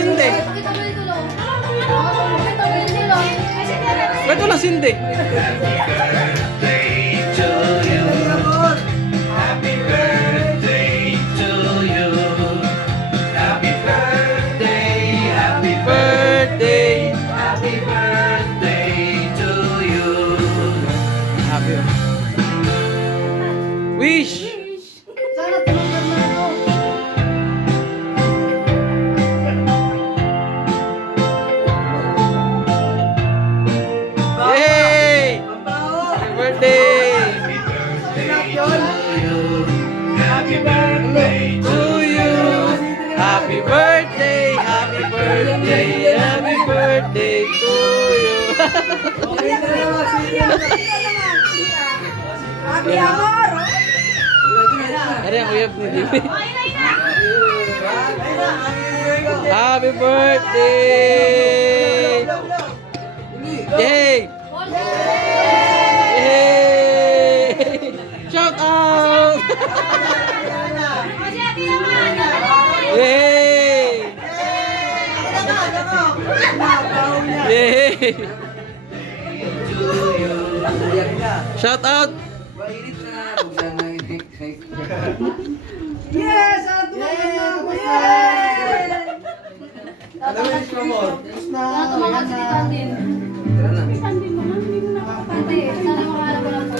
sindi. Ba't walang sindi? Happy birthday to you. Happy birthday, happy Birthday. happy birthday to you. Happy. Wish. Sana tulungan na ako. Yay! Happy birthday Happy birthday to you. Happy birthday, happy birthday, happy birthday to you. Happy amor! Ano yung uyab ni Jimmy? Happy birthday! Yay! Yay! Shout out! Yay! Yay! Shout out! Yes! Sana tulungan na ako! Yes! Ano ba yung promote? Tumakas si Tandin. Tandin mo na, hindi mo nakakapante. Sana makahanap ko lang po.